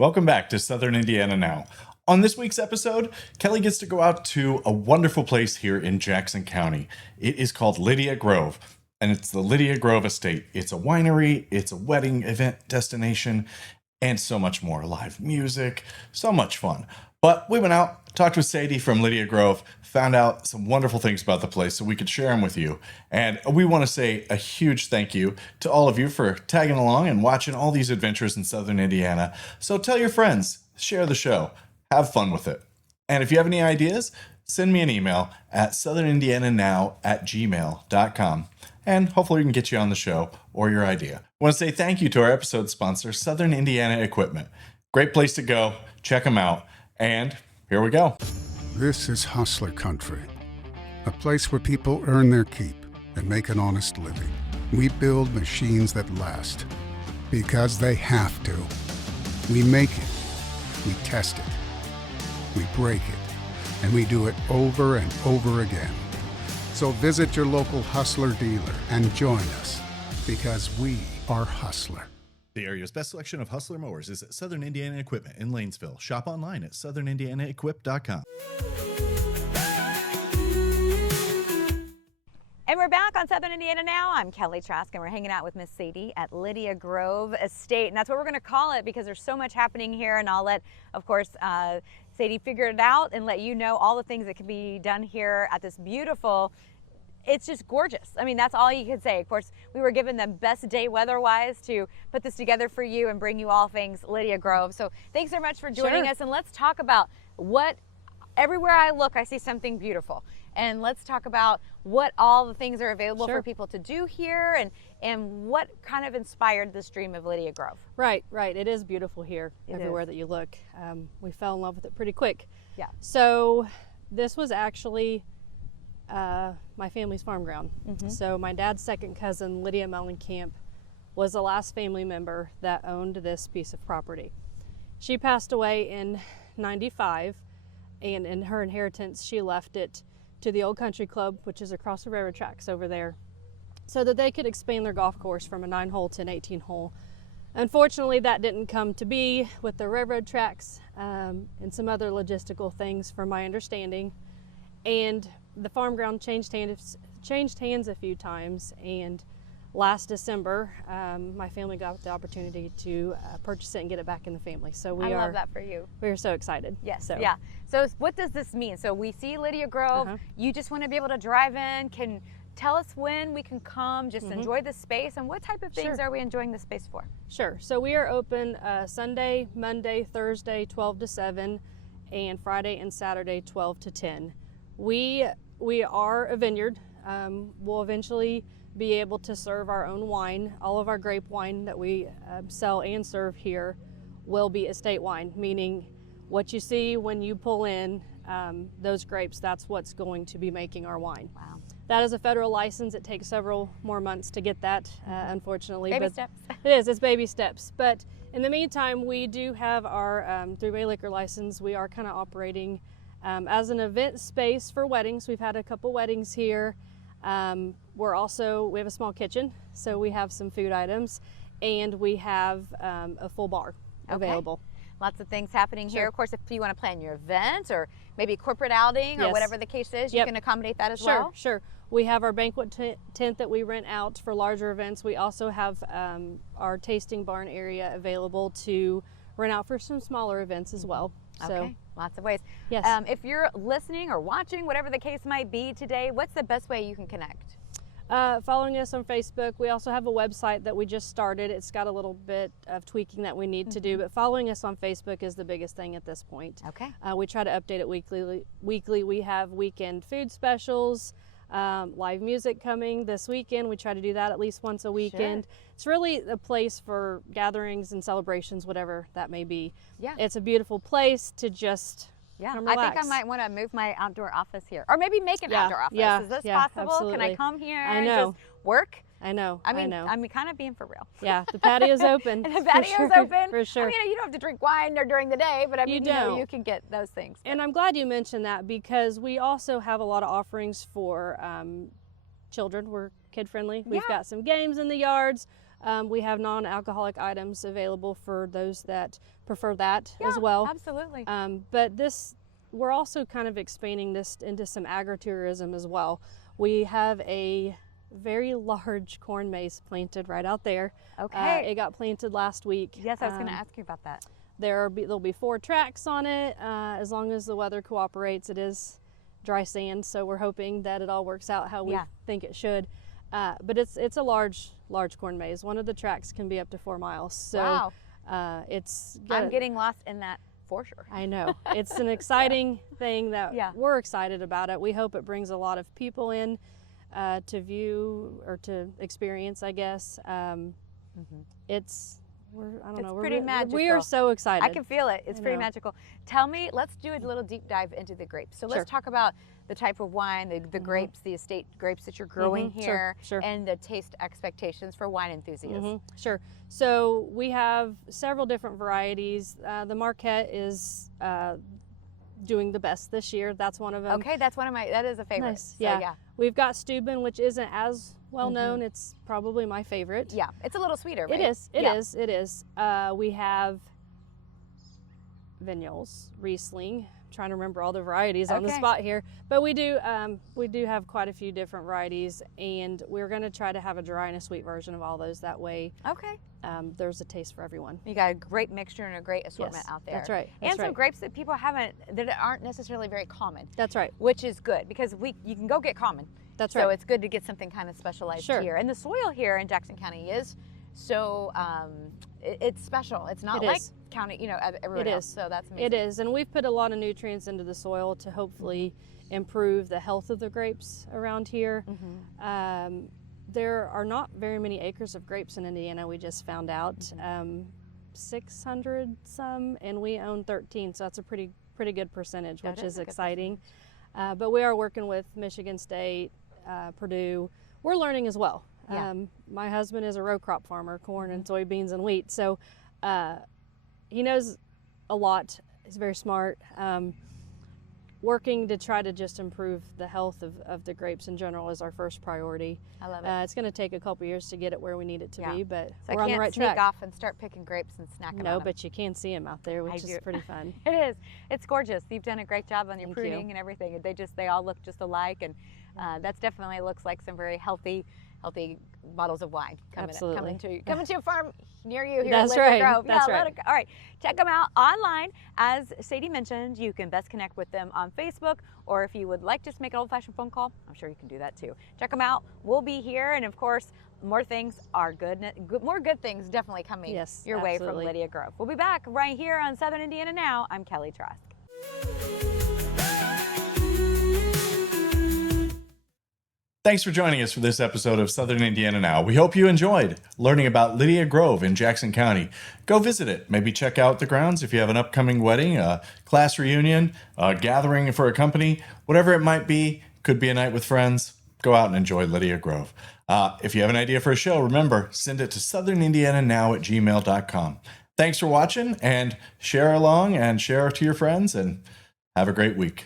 Welcome back to Southern Indiana Now. On this week's episode, Kelly gets to go out to a wonderful place here in Jackson County. It is called Lydia Grove, and it's the Lydia Grove Estate. It's a winery, it's a wedding event destination, and so much more. Live music, so much fun. But we went out, talked with Sadie from Lydia Grove, found out some wonderful things about the place so we could share them with you. And we want to say a huge thank you to all of you for tagging along and watching all these adventures in Southern Indiana. So tell your friends, share the show, have fun with it. And if you have any ideas, send me an email at southernindionanow@gmail.com. And hopefully we can get you on the show or your idea. I want to say thank you to our episode sponsor, Southern Indiana Equipment. Great place to go. Check them out. And here we go. This is hustler country, a place where people earn their keep and make an honest living. We build machines that last because they have to. We make it, we test it, we break it, and we do it over and over again. So visit your local Hustler dealer and join us because we are Hustler. The area's best selection of Hustler mowers is at Southern Indiana Equipment in Lanesville. Shop online at southernindanaequip.com. And we're back on Southern Indiana Now. I'm Kelly Trask, and we're hanging out with Miss Sadie at Lydia Grove Estate. And that's what we're going to call it because there's so much happening here. And I'll let, of course, Sadie figure it out and let you know all the things that can be done here at this beautiful. It's just gorgeous. I mean, that's all you can say. Of course, we were given the best day weather-wise to put this together for you and bring you all things Lydia Grove. So thanks so much for joining us. And let's talk about everywhere I look, I see something beautiful. And let's talk about what all the things are available for people to do here and what kind of inspired this dream of Lydia Grove. Right. It is beautiful here everywhere that you look. We fell in love with it pretty quick. Yeah. So this was actually my family's farm ground. So my dad's second cousin, Lydia Mellencamp, was the last family member that owned this piece of property. She passed away in '95, and in her inheritance, she left it to the Old Country Club, which is across the railroad tracks over there, so that they could expand their golf course from a 9-hole to an 18-hole. Unfortunately, that didn't come to be with the railroad tracks and some other logistical things, from my understanding. And the farm ground changed hands a few times, and last December my family got the opportunity to purchase it and get it back in the family. So I love that for you. We are so excited. Yes. So. Yeah. So what does this mean? So we see Lydia Grove. You just want to be able to drive in. Can tell us when we can come, just enjoy the space, and what type of things are we enjoying the space for? Sure. So we are open Sunday, Monday, Thursday 12 to 7, and Friday and Saturday 12 to 10. We are a vineyard. We'll eventually be able to serve our own wine. All of our grape wine that we sell and serve here will be estate wine, meaning what you see when you pull in those grapes, that's what's going to be making our wine. Wow. That is a federal license. It takes several more months to get that, unfortunately. Baby steps. It's baby steps. But in the meantime, we do have our 3-way liquor license. We are kind of operating as an event space for weddings. We've had a couple weddings here. We have a small kitchen, so we have some food items, and we have a full bar available. Lots of things happening here. Of course, if you want to plan your event or maybe a corporate outing or whatever the case is, you can accommodate that as well. Sure. We have our banquet tent that we rent out for larger events. We also have our tasting barn area available to rent out for some smaller events as well. Okay, lots of ways. Yes. If you're listening or watching, whatever the case might be today, what's the best way you can connect? Following us on Facebook. We also have a website that we just started. It's got a little bit of tweaking that we need to do, but following us on Facebook is the biggest thing at this point. Okay. We try to update it weekly. We have weekend food specials, live music coming this weekend. We try to do that at least once a weekend. Sure. It's really a place for gatherings and celebrations, whatever that may be. Yeah. It's a beautiful place to just come relax. I think I might want to move my outdoor office here, or maybe make an outdoor office. Is this possible? Absolutely. Can I come here and just work? I know. I'm kind of being for real. Yeah, the patio's open. And the patio's open. For sure. I mean, you don't have to drink wine during the day, but you can get those things. And I'm glad you mentioned that, because we also have a lot of offerings for children. We're kid friendly. We've got some games in the yards. We have non-alcoholic items available for those that prefer that as well. Absolutely. But we're also kind of expanding this into some agritourism as well. We have a very large corn maze planted right out there. Okay. It got planted last week. Yes, I was going to ask you about that. There'll be 4 tracks on it as long as the weather cooperates. It is dry sand, so we're hoping that it all works out how we think it should. But it's a large corn maze. One of the tracks can be up to 4 miles. So wow. It's I'm getting lost in that for sure. I know. It's an exciting thing that we're excited about it. We hope it brings a lot of people in to view or to experience, I guess. We're pretty magical. We are so excited. I can feel it. It's pretty magical. Tell me, let's do a little deep dive into the grapes. So let's talk about the type of wine, the grapes, the estate grapes that you're growing here, and the taste expectations for wine enthusiasts. Sure. So we have several different varieties. The Marquette is doing the best this year. That's one of them. Okay, that is a favorite. Nice. So, yeah. We've got Steuben, which isn't as well known. It's probably my favorite. Yeah, it's a little sweeter, right? It is. We have Vignoles, Riesling. I'm trying to remember all the varieties on the spot here, but we do have quite a few different varieties, and we're going to try to have a dry and a sweet version of all those. That way, there's a taste for everyone. You got a great mixture and a great assortment out there. That's right. And some grapes that people that aren't necessarily very common. That's right. Which is good because you can go get common. That's right. So it's good to get something kind of specialized here. And the soil here in Jackson County is so it's special. It's not like county, everywhere else. So that's amazing. It is, and we've put a lot of nutrients into the soil to hopefully improve the health of the grapes around here. There are not very many acres of grapes in Indiana. We just found out 600 some, and we own 13, so that's a pretty good percentage, which is exciting. But we are working with Michigan State, Purdue. We're learning as well. My husband is a row crop farmer, corn and soybeans and wheat, so he knows a lot. He's very smart. Working to try to just improve the health of the grapes in general is our first priority. I love it. It's going to take a couple years to get it where we need it to be, but we're on the right track. I can't sneak off and start picking grapes and snacking on them. No, but you can see them out there, which is pretty fun. It is. It's gorgeous. You've done a great job on your pruning and everything. They all look just alike, and that's definitely looks like some very healthy bottles of wine coming to a farm near you here at Lydia Grove. That's right. All right, check them out online. As Sadie mentioned, you can best connect with them on Facebook, or if you would like just make an old-fashioned phone call, I'm sure you can do that too. Check them out. We'll be here, and of course, more things are more good things definitely coming your way from Lydia Grove. We'll be back right here on Southern Indiana Now. I'm Kelly Trask. Thanks for joining us for this episode of Southern Indiana Now. We hope you enjoyed learning about Lydia Grove in Jackson County. Go visit it. Maybe check out the grounds if you have an upcoming wedding, a class reunion, a gathering for a company, whatever it might be. Could be a night with friends. Go out and enjoy Lydia Grove. If you have an idea for a show, remember, send it to southernindiananow@gmail.com. Thanks for watching, and share along and share to your friends, and have a great week.